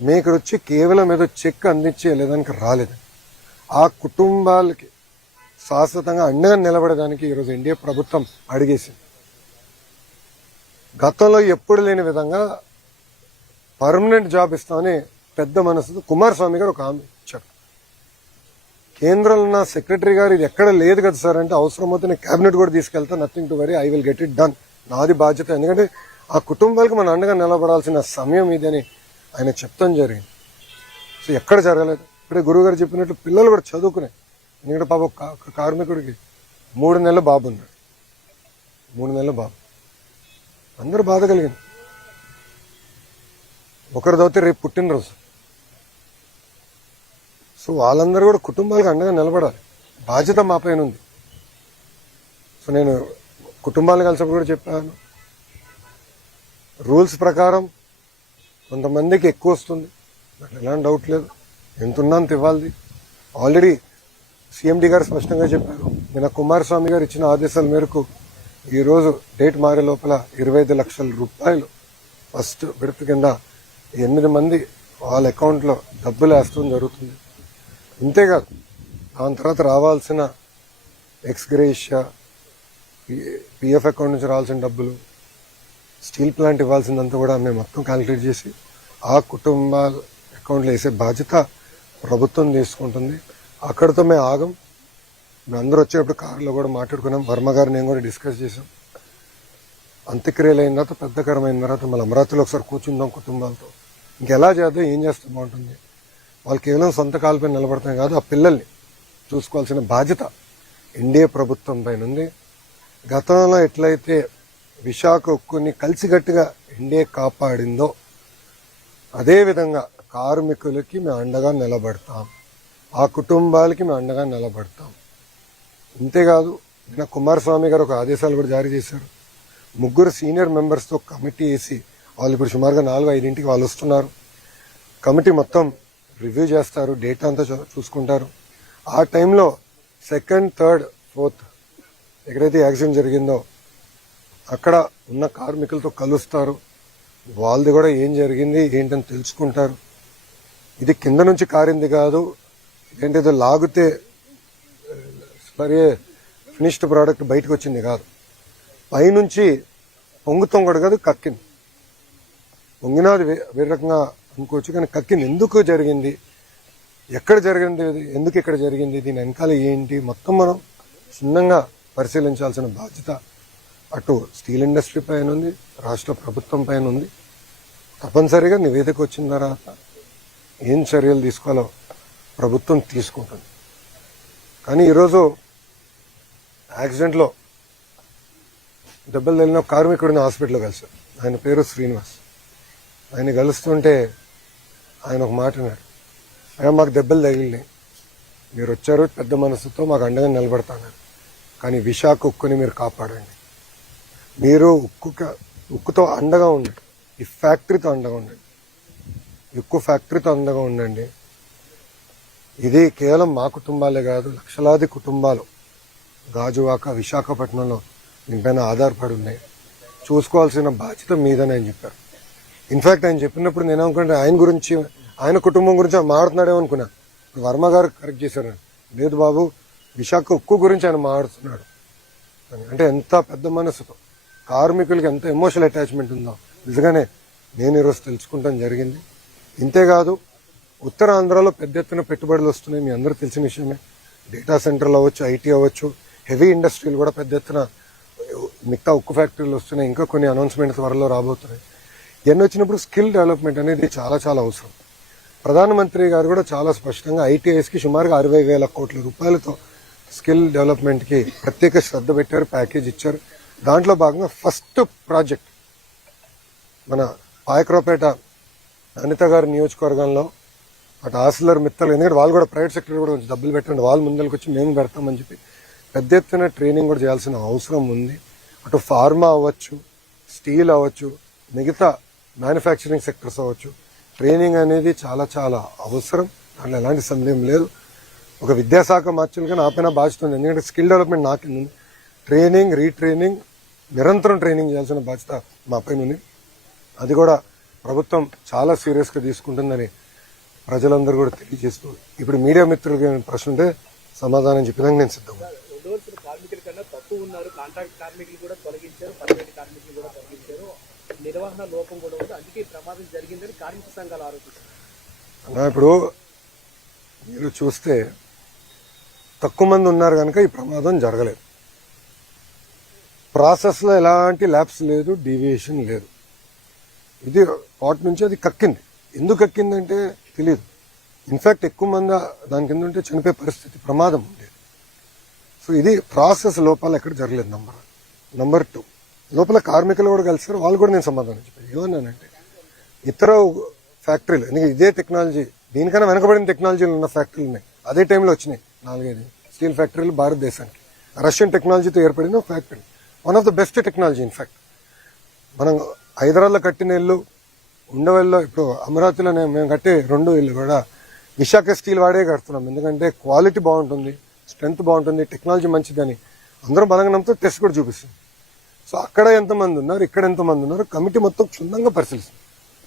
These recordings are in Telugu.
మేము ఇక్కడ వచ్చి కేవలం ఏదో చెక్ అందించి వెళ్ళేదానికి రాలేదు. ఆ కుటుంబాలకి శాశ్వతంగా అండగా నిలబడడానికి ఈరోజు ఎన్డీఏ ప్రభుత్వం అడిగేసింది. గతంలో ఎప్పుడు లేని విధంగా పర్మనెంట్ జాబ్ ఇస్తామని పెద్ద మనసుతో కుమారస్వామి గారు ఒక హామీ ఇచ్చారు. కేంద్రంలో ఉన్న సెక్రటరీ గారు ఇది ఎక్కడ లేదు కదా సార్ అంటే, అవసరం అవుతే నేను కేబినెట్ కూడా తీసుకెళ్తా, nothing to worry, I will get it done, నాది బాధ్యత. ఎందుకంటే ఆ కుటుంబాలకు మన అండగా నిలబడాల్సిన సమయం ఇది అని ఆయన చెప్తాం జరిగింది. సో ఎక్కడ జరగలేదు. ఇప్పుడే గురువు గారు చెప్పినట్లు పిల్లలు కూడా చదువుకున్నాయి. ఎందుకంటే పాప కార్మికుడికి 3 నెలల బాబు ఉన్నాడు. 3 నెలల బాబు, అందరూ బాధ కలిగింది. ఒకరిదవుతే రేపు పుట్టినరోజు. సో వాళ్ళందరూ కూడా కుటుంబాలకు అండగా నిలబడాలి, బాధ్యత మా పైన ఉంది. సో నేను కుటుంబాలను కలిసినప్పుడు కూడా చెప్పాను, రూల్స్ ప్రకారం కొంతమందికి ఎక్కువ వస్తుంది, అట్లా ఎలాంటి డౌట్ లేదు, ఎంతున్నంత ఇవ్వాలి. ఆల్రెడీ సీఎండీ గారు స్పష్టంగా చెప్పారు. నిన్న కుమారస్వామి గారు ఇచ్చిన ఆదేశాల మేరకు ఈరోజు డేట్ మారే లోపల 25 లక్షల రూపాయలు ఫస్ట్ విడత కింద 8 మంది వాళ్ళ అకౌంట్లో డబ్బులు వేస్తూ జరుగుతుంది. ఇంతేకాదు దాని తర్వాత రావాల్సిన ఎక్స్గ్రేషియా, పిఎఫ్ అకౌంట్ నుంచి రావాల్సిన డబ్బులు, స్టీల్ ప్లాంట్ ఇవ్వాల్సిందంతా కూడా మేము మొత్తం క్యాలిక్యులేట్ చేసి ఆ కుటుంబాల అకౌంట్లో వేసే బాధ్యత ప్రభుత్వం తీసుకుంటుంది. అక్కడితో మేము ఆగం. మేము అందరూ వచ్చేటప్పుడు కారులో కూడా మాట్లాడుకున్నాం. వర్మ గారు నేను కూడా డిస్కస్ చేసాం. అంత్యక్రియలు అయిన తర్వాత, పెద్దకరమైన తర్వాత మళ్ళీ అమరావతిలో ఒకసారి కూర్చుందాం కుటుంబాలతో. ఇంకెలా చేద్దాం, ఏం చేస్తే బాగుంటుంది. వాళ్ళు కేవలం సొంత కాళ్ళపై నిలబడతాం కాదు, ఆ పిల్లల్ని చూసుకోవాల్సిన బాధ్యత ఎన్డీఏ ప్రభుత్వం పైన ఉంది. గతంలో ఎట్లయితే విశాఖ ఉక్కుని కలిసికట్టుగా ఎన్డీఏ కాపాడిందో అదేవిధంగా కార్మికులకి మేము అండగా నిలబడతాం, ఆ కుటుంబాలకి మేము అండగా నిలబడతాం. ఇంతేకాదు నిన్న కుమారస్వామి గారు ఒక ఆదేశాలు కూడా జారీ చేశారు. 3 సీనియర్ మెంబర్స్తో కమిటీ వేసి, వాళ్ళు ఇప్పుడు సుమారుగా 4-5 వాళ్ళు వస్తున్నారు. కమిటీ మొత్తం రివ్యూ చేస్తారు, డేటా అంతా చూసుకుంటారు. ఆ టైంలో 2nd, 3rd, 4th ఎక్కడైతే యాక్సిడెంట్ జరిగిందో అక్కడ ఉన్న కార్మికులతో కలుస్తారు. వాళ్ళది కూడా ఏం జరిగింది ఏంటని తెలుసుకుంటారు. ఇది కింద నుంచి కారింది కాదు, ఏంటేదో లాగితే సరే ఫినిష్డ్ ప్రోడక్ట్ బయటకు వచ్చింది కాదు, పైనుంచి పొంగుతాం కూడా కాదు, కక్కింది. పొంగినది వేరే రకంగా అనుకోవచ్చు, కానీ కక్కింది. ఎందుకు జరిగింది, ఎక్కడ జరిగింది, ఎందుకు ఇక్కడ జరిగింది, దీని వెనకాల ఏంటి, మొత్తం మనం క్షుణ్ణంగా పరిశీలించాల్సిన బాధ్యత అటు స్టీల్ ఇండస్ట్రీ పైన ఉంది, రాష్ట్ర ప్రభుత్వం పైన ఉంది. తప్పనిసరిగా నివేదిక వచ్చిన తర్వాత ఏం చర్యలు తీసుకోవాలో ప్రభుత్వం తీసుకుంటుంది. కానీ ఈరోజు యాక్సిడెంట్లో దెబ్బలు తగిలిన కార్మికుడిని హాస్పిటల్లో కలిశారు. ఆయన పేరు శ్రీనివాస్. ఆయన కలుస్తుంటే ఆయన ఒక మాట అన్నాడు, ఆయన మాకు దెబ్బలు తగిలినాయి, మీరు వచ్చారు పెద్ద మనసుతో మాకు అండగా నిలబడతాను, కానీ విశాఖ ఉక్కుని మీరు కాపాడండి, మీరు ఉక్కుతో అండగా ఉండండి, ఈ ఫ్యాక్టరీతో అండగా ఉండండి, ఉక్కు ఫ్యాక్టరీతో అండగా ఉండండి. ఇది కేవలం మా కుటుంబాలే కాదు, లక్షలాది కుటుంబాలు గాజువాక, విశాఖపట్నంలో దీనిపైన ఆధారపడి ఉన్నాయి. చూసుకోవాల్సిన బాధ్యత మీదని ఆయన చెప్పారు. ఇన్ఫాక్ట్ ఆయన చెప్పినప్పుడు నేను అనుకుంటే ఆయన గురించి, ఆయన కుటుంబం గురించి ఆయన మాట్లాడుతున్నాడేమో అనుకున్నా. వర్మ గారు కరెక్ట్ చేశారు, లేదు బాబు విశాఖ ఉక్కు గురించి ఆయన మాట్లాడుతున్నాడు అని. అంటే ఎంత పెద్ద మనసుతో కార్మికులకి ఎంత ఎమోషనల్ అటాచ్మెంట్ ఉందో నిజంగానే నేను ఈరోజు తెలుసుకుంటాం జరిగింది. ఇంతేకాదు ఉత్తరాంధ్రలో పెద్ద ఎత్తున పెట్టుబడులు వస్తున్నాయి, మీ అందరూ తెలిసిన విషయమే. డేటా సెంటర్లు అవ్వచ్చు, ఐటీ అవ్వచ్చు, హెవీ ఇండస్ట్రీలు కూడా పెద్ద ఎత్తున, మిగతా ఉక్కు ఫ్యాక్టరీలు వస్తున్నాయి, ఇంకా కొన్ని అనౌన్స్మెంట్స్ త్వరలో రాబోతున్నాయి. ఇవన్నీ వచ్చినప్పుడు స్కిల్ డెవలప్మెంట్ అనేది చాలా చాలా అవసరం. ప్రధానమంత్రి గారు కూడా చాలా స్పష్టంగా ఐటీఐస్కి సుమారుగా 60,000 కోట్ల రూపాయలతో స్కిల్ డెవలప్మెంట్కి ప్రత్యేక శ్రద్ధ పెట్టారు, ప్యాకేజ్ ఇచ్చారు. దాంట్లో భాగంగా ఫస్ట్ ప్రాజెక్ట్ మన పాయకరావుపేట అనిత గారి నియోజకవర్గంలో అటు ఆసిలర్ మిత్తలు, ఎందుకంటే వాళ్ళు కూడా ప్రైవేట్ సెక్టర్ కూడా కొంచెం డబ్బులు పెట్టండి, వాళ్ళు ముందరికి వచ్చి మేము పెడతామని చెప్పి పెద్ద ఎత్తున ట్రైనింగ్ కూడా చేయాల్సిన అవసరం ఉంది. అటు ఫార్మా అవ్వచ్చు, స్టీల్ అవ్వచ్చు, మిగతా మ్యానుఫ్యాక్చరింగ్ సెక్టర్స్ అవ్వచ్చు, ట్రైనింగ్ అనేది చాలా చాలా అవసరం. దాంట్లో ఎలాంటి సందేహం లేదు. ఒక విద్యాశాఖ మార్చులుగా నా పైన బాధ్యత ఉంది, ఎందుకంటే స్కిల్ డెవలప్మెంట్ నాకేంది, ట్రైనింగ్, రీట్రైనింగ్, నిరంతరం ట్రైనింగ్ చేయాల్సిన బాధ్యత మా పైన ఉంది. అది కూడా ప్రభుత్వం చాలా సీరియస్గా తీసుకుంటుందని ప్రజలందరూ కూడా తెలియజేస్తూ ఇప్పుడు మీడియా మిత్రులకి ఏమైనా ప్రశ్న ఉంటే సమాధానం చెప్పడానికి నేను సిద్ధంగా. ఉండవలసిన కార్మికుల కన్నా తక్కువ ఉన్నారు, కాంట్రాక్ట్ కార్మికులు కూడా తొలగించారు, పర్మనెంట్ కార్మికులు కూడా తొలగించారు, నిర్వహణ లోపం కూడా ఉంది, అందుకే ఈ ప్రమాదం జరిగిందని కార్మిక సంఘాలు ఆరోపిస్తున్నారు. ఇప్పుడు మీరు చూస్తే తక్కువ మంది ఉన్నారు కనుక ఈ ప్రమాదం జరగలేదు. ప్రాసెస్లో ఎలాంటి ల్యాబ్స్ లేదు, డీవియేషన్ లేదు. ఇది పాట్ నుంచి అది కక్కింది. ఎందుకు కక్కిందంటే తెలియదు. ఇన్ఫ్యాక్ట్ ఎక్కువ మంది దాని కింద ఉంటే చనిపోయే పరిస్థితి, ప్రమాదం ఉండేది. సో ఇది ప్రాసెస్ లోపాలు ఎక్కడ జరగలేదు. నంబర్ 2 లోపల కార్మికులు కూడా కలిసారు. వాళ్ళు కూడా నేను సమాధానం చెప్పాను. ఏమన్నానంటే ఇతర ఫ్యాక్టరీలు, ఎందుకంటే ఇదే టెక్నాలజీ, దీనికన్నా వెనకబడిన టెక్నాలజీలు ఉన్న ఫ్యాక్టరీలు ఉన్నాయి. అదే టైంలో వచ్చినాయి 4-5 స్టీల్ ఫ్యాక్టరీలు భారతదేశానికి. రష్యన్ టెక్నాలజీతో ఏర్పడిన factory, one of the best technology. In fact మనం హైదరాబాద్లో కట్టిన ఇల్లు, ఉండవల్లో ఇప్పుడు అమరావతిలో మేము కట్టే 2 ఇల్లు కూడా విశాఖ స్టీల్ వాడే కడుతున్నాం. ఎందుకంటే క్వాలిటీ బాగుంటుంది, స్ట్రెంత్ బాగుంటుంది, టెక్నాలజీ మంచిదని అందరూ బలంగా నమ్ముతూ టెస్ట్ కూడా చూపిస్తుంది. సో అక్కడ ఎంతమంది ఉన్నారు, ఇక్కడ ఎంతమంది ఉన్నారు, కమిటీ మొత్తం క్షుణ్ణంగా పరిశీలిస్తుంది.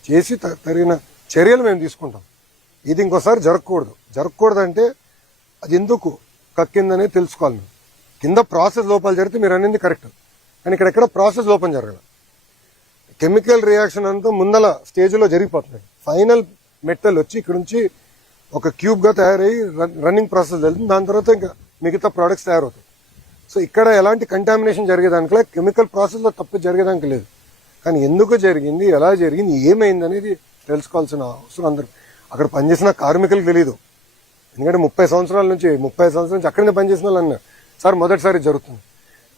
చేసి తగిన చర్యలు మేము తీసుకుంటాం. ఇది ఇంకోసారి జరగకూడదు అంటే అది ఎందుకు కక్కిందనే తెలుసుకోవాలి. మేము కింద ప్రాసెస్ లోపాలు జరిగితే మీరు అనేది కరెక్ట్, కానీ ఇక్కడ ప్రాసెస్ లోపం జరగదు. కెమికల్ రియాక్షన్ అంతా ముందల స్టేజ్లో జరిగిపోతుంది. ఫైనల్ మెటల్ వచ్చి ఇక్కడ నుంచి ఒక క్యూబ్గా తయారయ్యి రన్నింగ్ ప్రాసెస్ జరుగుతుంది. దాని తర్వాత ఇంకా మిగతా ప్రోడక్ట్స్ తయారవుతాయి. సో ఇక్కడ ఎలాంటి కంటామినేషన్ జరిగేదానికి, కెమికల్ ప్రాసెస్లో తప్పు జరిగేదానికి లేదు. కానీ ఎందుకు జరిగింది, ఎలా జరిగింది, ఏమైంది అనేది తెలుసుకోవాల్సిన అవసరం అందరికి. అక్కడ పనిచేసిన కార్మికులకు తెలియదు. ఎందుకంటే 30 సంవత్సరాల నుంచి అక్కడనే పనిచేసిన వాళ్ళు అన్నారు, సార్ మొదటిసారి జరుగుతుంది.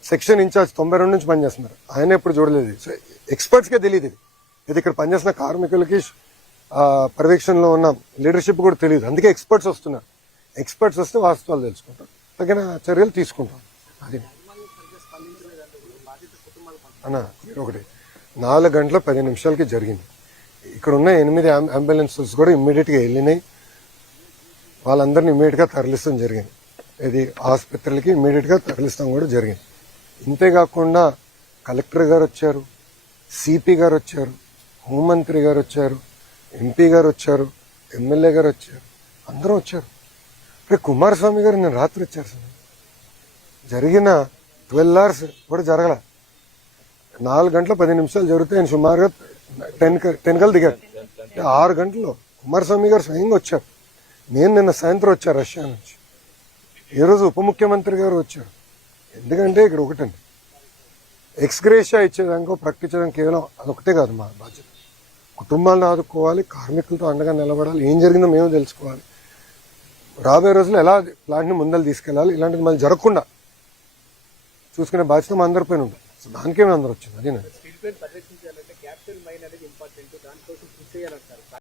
సెక్షన్ ఇన్ఛార్జ్ 92 నుంచి పనిచేస్తున్నారు, ఆయన ఎప్పుడు చూడలేదు. సో ఎక్స్పర్ట్స్కే తెలియదు ఇది ఇక్కడ పనిచేసిన కార్మికులకి పర్యవేక్షణలో ఉన్న లీడర్షిప్ కూడా తెలియదు. అందుకే ఎక్స్పర్ట్స్ వస్తున్నారు. ఎక్స్పర్ట్స్ వస్తే వాస్తవాలు తెలుసుకుంటారు, తగిన చర్యలు తీసుకుంటాం. అది అన్న మీరు ఒకటి 4 గంటల 10 నిమిషాలకి జరిగింది. ఇక్కడ ఉన్న 8 అంబులెన్సెస్ కూడా ఇమ్మీడియట్గా వెళ్ళినాయి. వాళ్ళందరినీ ఇమ్మీడియట్గా తరలిస్తాం జరిగింది. ఇది ఆసుపత్రులకి ఇమ్మీడియట్గా తరలిస్తాం కూడా జరిగింది. ఇంతేకాకుండా కలెక్టర్ గారు వచ్చారు, సిపి గారు వచ్చారు, హోంమంత్రి గారు వచ్చారు, ఎంపీ గారు వచ్చారు, ఎమ్మెల్యే గారు వచ్చారు, అందరూ వచ్చారు. ఇప్పుడు కుమారస్వామి గారు నేను రాత్రి వచ్చారు సార్. జరిగిన 12 hours కూడా జరగల. 4 గంటల 10 నిమిషాలు జరిగితే ఆయన సుమారుగా 10 కల్ దిగారు. 6 గంటల్లో కుమారస్వామి గారు స్వయంగా వచ్చారు. నేను నిన్న సాయంత్రం వచ్చాను రష్యా నుంచి. ఈరోజు ఉప ముఖ్యమంత్రి గారు వచ్చారు. ఎందుకంటే ఇక్కడ ఒకటండి, ఎక్స్గ్రేషియా ఇచ్చేదానికో ప్రకటించడానికి కేవలం అదొకటే కాదు మా బాధ్యత. కుటుంబాలను ఆదుకోవాలి, కార్మికులతో అండగా నిలబడాలి, ఏం జరిగిందో మేము తెలుసుకోవాలి, రాబోయే రోజుల్లో ఎలా ప్లాంట్ని ముందలు తీసుకెళ్ళాలి, ఇలాంటిది మళ్ళీ జరగకుండా చూసుకునే బాధ్యత మా అందరిపైన ఉంటుంది. సో దానికే మేము అందరూ వచ్చింది. అది స్టీల్ ప్లాంట్ పరిరక్షించాలంటే క్యాపిటల్ మైన్ అనేది ఇంపార్టెంట్, దానికోసం కృషి చేయాలంటారు.